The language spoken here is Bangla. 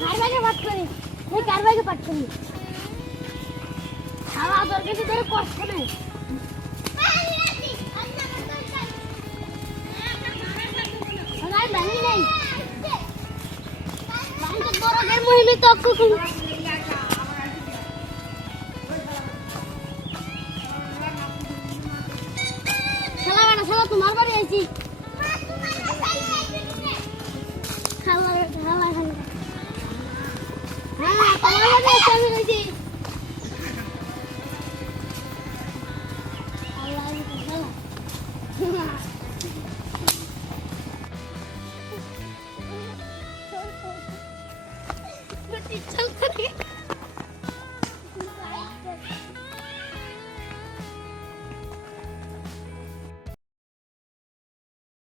গারবাইকে পাচ্ছি এই গারবাইকে পাচ্ছি সারা দরকার ধরে কষ্ট নেই। মহিমি তক্ক তোমার বাড়ি আছি খাবার খাবার ไมันติดฉ